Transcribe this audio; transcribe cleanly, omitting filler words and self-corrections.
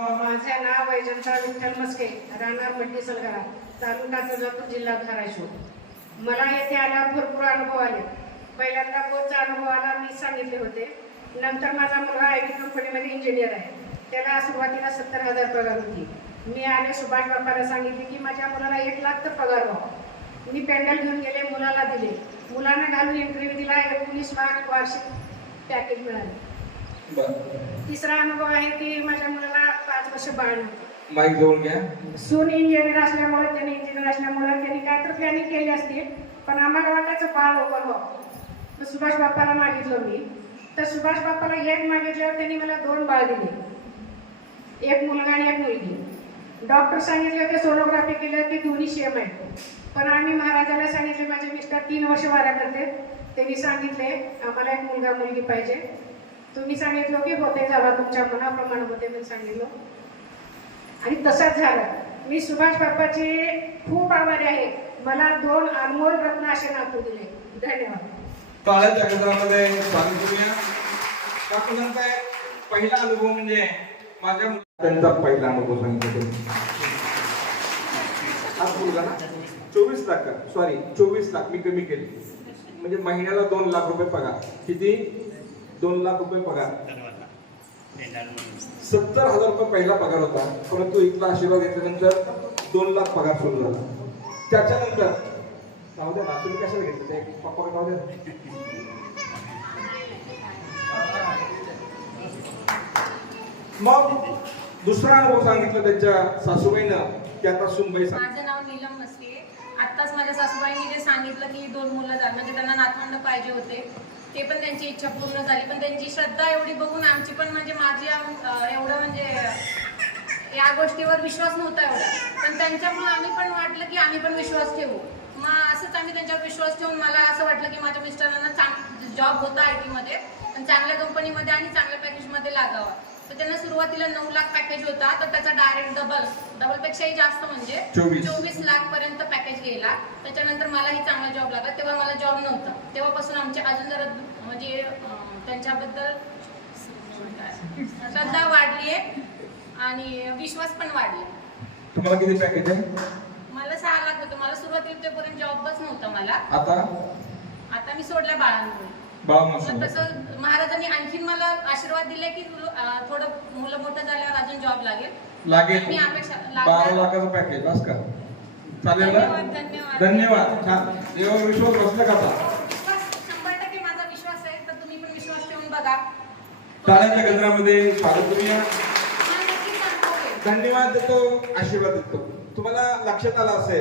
माझे नाव वैजंता विठ्ठल मस्के, राहणार मट्टी सलगरा, तालुका तुळजापूर, जिल्हा धाराशिव. मला येथे आल्यावर भरपूर अनुभव आले. पहिल्यांदा कोचचा अनुभव आला, मी सांगितले होते. नंतर माझा मुलगा IT कंपनीमध्ये इंजिनियर आहे. त्याला सुरुवातीला 70,000 पगार होती. मी आले सुभाष बापाला सांगितले की माझ्या मुलाला 1 लाख तर पगार व्हावा. मी पॅन्डल घेऊन गेले, मुलाला दिले. मुलांना घालून इंटरव्ह्यू दिला, 19 लाख वार्षिक पॅकेज मिळाले. तिसरा अनुभव आहे की माझ्या मुलाला 5 वर्ष बाळ नव्हतं. माईक जवळ घ्या. सून इंजिनियर असल्यामुळे त्यांनी काय तर प्लॅनिंग केली असते, पण आम्हाला वाटायचं बाळ लवकर व्हावं. तर सुभाष बाप्पाला मागितलं मी. तर सुभाष बाप्पाला 1 मागितल्यावर त्यांनी मला 2 बाळ दिले, 1 मुलगा आणि 1 मुलगी. डॉक्टर सांगितले होते, सोनोग्राफी केली होती, दोन्ही सेम आहेत. पण आम्ही महाराजाला सांगितले, माझे मिस्टर 3 वर्ष वाऱ्या करते. त्यांनी सांगितले आम्हाला 1 मुलगा मुलगी पाहिजे. तुम्ही सांगितलं की होते जावा, तुमच्या मनाप्रमाणे होते मी सांगितलं, आणि तसंच झालं. मी सुभाष बाप्पाचे खूप आभारी आहे. मला 2 अनमोल रत्न असे नातू दिले. धन्यवाद. काळाच्या केंद्रामध्ये स्वागत करूया. काकूंचा पहिला अनुभव म्हणजे माझ्या त्यांचा पहिला अनुभव सांगितला. हा मुलगा ना 24 लाख, सॉरी 24 लाख मी कमी केली, म्हणजे महिन्याला 2 लाख रुपये पगार. किती? 2 लाख रुपये पगार. 70,000 रुपये पहिला पगार होता, परंतु इथला आशीर्वाद घेतल्यानंतर 2 लाख पगार सुरू झाला. त्याच्यानंतर जाऊ द्या ना, तुम्ही कशाला घेतलं ते पप्पा जाऊ द्या. मग दुसरा अनुभव सांगितलं त्यांच्या सासूबाईनं की आता सुनबाई. माझं नाव नीलम मस्के. आत्ताच माझ्या सासूबाईंनी जे सांगितलं की 2 मुलं झाली, म्हणजे त्यांना नातवंड पाहिजे होते, ते पण त्यांची इच्छा पूर्ण झाली. पण त्यांची श्रद्धा एवढी बघून आमची पण, म्हणजे माझी एवढं म्हणजे या गोष्टीवर विश्वास नव्हता एवढा, पण त्यांच्यामुळे आम्ही पण वाटलं की आम्ही पण विश्वास ठेवू. मग असंच आम्ही त्यांच्यावर विश्वास ठेवून मला असं वाटलं की माझ्या मिस्टरांना जॉब होता IT मध्ये, पण चांगल्या कंपनीमध्ये आणि चांगल्या पॅकेजमध्ये लागावा. तर त्यांना सुरुवातीला 9 लाख पॅकेज होता, तर त्याचा डायरेक्ट डबल पेक्षाही जास्त, म्हणजे 24 लाख पर्यंत पॅकेज गेला. त्याच्यानंतर मलाही चांगला जॉब लागला. तेव्हा मला जॉब नव्हता. तेव्हापासून आमचे अजून जरा म्हणजे त्यांच्याबद्दल श्रद्धा वाढली आहे आणि विश्वास पण वाढला. तुम्हाला किती पॅकेज आहे? मला 6 लाख होतं. मला सुरुवातीला तेपर्यंत जॉबच नव्हता मला. आता मी सोडल्या बाळांमुळे. तसं महाराजांनी आणखीन मला आशीर्वाद दिले की थोडं मुलं मोठं झाल्यावर अजून जॉब लागेल. मी अपेक्षा 12 लाखाचं पॅकेज बस का? चालेल ना? धन्यवाद. छान. देवावर विश्वास बसला का? 100% माझा विश्वास आहे, तर तुम्ही पण विश्वास ठेवून बघा. टाळ्याच्या केंद्रामध्ये स्वागत करूया. धन्यवाद देतो, आशीर्वाद देतो. तुम्हाला लक्षात आला असेल